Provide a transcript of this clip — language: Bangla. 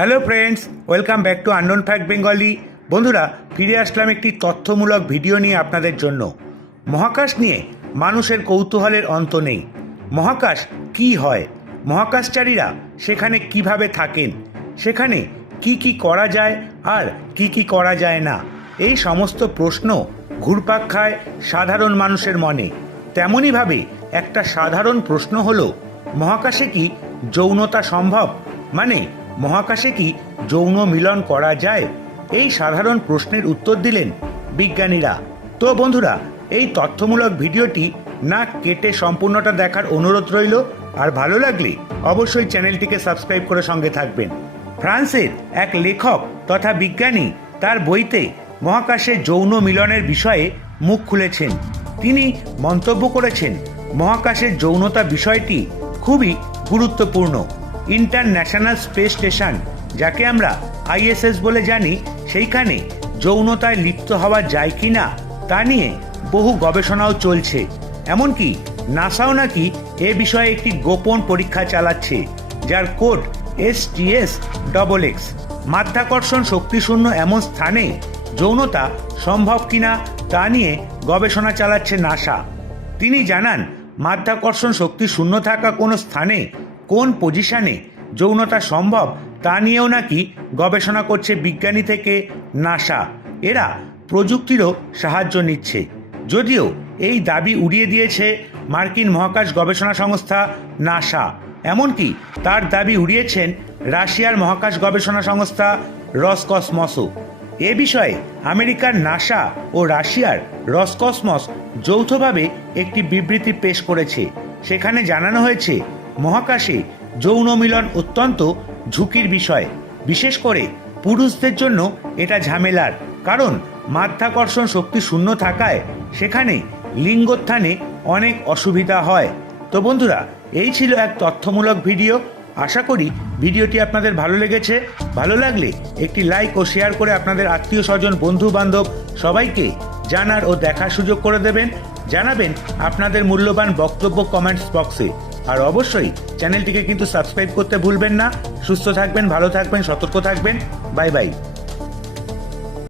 Hello friends welcome back to unknown fact Bengali বন্ধুরা, ফিরে আসলাম একটি তথ্যমূলক ভিডিও নিয়ে আপনাদের জন্য। মহাকাশ নিয়ে মানুষের কৌতূহলের অন্ত নেই। মহাকাশ কি হয়? মহাকাশচারীরা সেখানে কীভাবে থাকেন? সেখানে কি কি করা যায় আর কি কি করা যায় না? এই সমস্ত প্রশ্ন ঘুরপাক খায় সাধারণ মানুষের মনে। তেমনইভাবে একটা সাধারণ প্রশ্ন হলো, মহাকাশে কি যৌনতা সম্ভব? মানে মহাকাশে কি যৌন মিলন করা যায়? এই সাধারণ প্রশ্নের উত্তর দিলেন বিজ্ঞানীরা। তো বন্ধুরা, এই তথ্যমূলক ভিডিওটি না কেটে সম্পূর্ণটা দেখার অনুরোধ রইল। আর ভালো লাগলে অবশ্যই চ্যানেলটিকে সাবস্ক্রাইব করে সঙ্গে থাকবেন। ফ্রান্সের এক লেখক তথা বিজ্ঞানী তার বইতে মহাকাশে যৌন মিলনের বিষয়ে মুখ খুলেছেন। তিনি মন্তব্য করেছেন, মহাকাশের যৌনতা বিষয়টি খুবই গুরুত্বপূর্ণ। ইন্টারন্যাশনাল স্পেস স্টেশন, যাকে আমরা আইএসএস বলে জানি, সেইখানে যৌনতায় লিপ্ত হওয়া যায় কি না, তা নিয়ে বহু গবেষণাও চলছে। এমনকি নাসাও নাকি এ বিষয়ে একটি গোপন পরীক্ষা চালাচ্ছে, যার code S T S double X মাধ্যাকর্ষণ শক্তিশূন্য এমন স্থানে যৌনতা সম্ভব কিনা তা নিয়ে গবেষণা চালাচ্ছে নাসা। তিনি জানান, মাধ্যাকর্ষণ শক্তি শূন্য থাকা কোনো স্থানে কোন পজিশনে যৌনতা সম্ভব তা নিয়েও নাকি গবেষণা করছে বিজ্ঞানী থেকে নাসা। এরা প্রযুক্তিরও সাহায্য নিচ্ছে। যদিও এই দাবি উড়িয়ে দিয়েছে মার্কিন মহাকাশ গবেষণা সংস্থা নাসা। এমনকি তার দাবি উড়িয়েছেন রাশিয়ার মহাকাশ গবেষণা সংস্থা রসকসমসও। এ বিষয়ে আমেরিকার নাসা ও রাশিয়ার রসকসমস যৌথভাবে একটি বিবৃতি পেশ করেছে। সেখানে জানানো হয়েছে মহাকাশে যৌন মিলন অত্যন্ত ঝুঁকির বিষয়। বিশেষ করে পুরুষদের জন্য এটা ঝামেলার, কারণ মাধ্যাকর্ষণ শক্তি শূন্য থাকায় সেখানে লিঙ্গোত্থানে অনেক অসুবিধা হয়। তো বন্ধুরা, এই ছিল এক তথ্যমূলক ভিডিও। আশা করি ভিডিওটি আপনাদের ভালো লেগেছে। ভালো লাগলে একটি লাইক ও শেয়ার করে আপনাদের আত্মীয় স্বজন বন্ধু বান্ধব সবাইকে জানার ও দেখার সুযোগ করে দেবেন। জানাবেন আপনাদের মূল্যবান বক্তব্য কমেন্টস বক্সে। আর অবশ্যই চ্যানেলটিকে কিন্তু সাবস্ক্রাইব করতে ভুলবেন না। সুস্থ থাকবেন, ভালো থাকবেন, সতর্ক থাকবেন। Bye bye.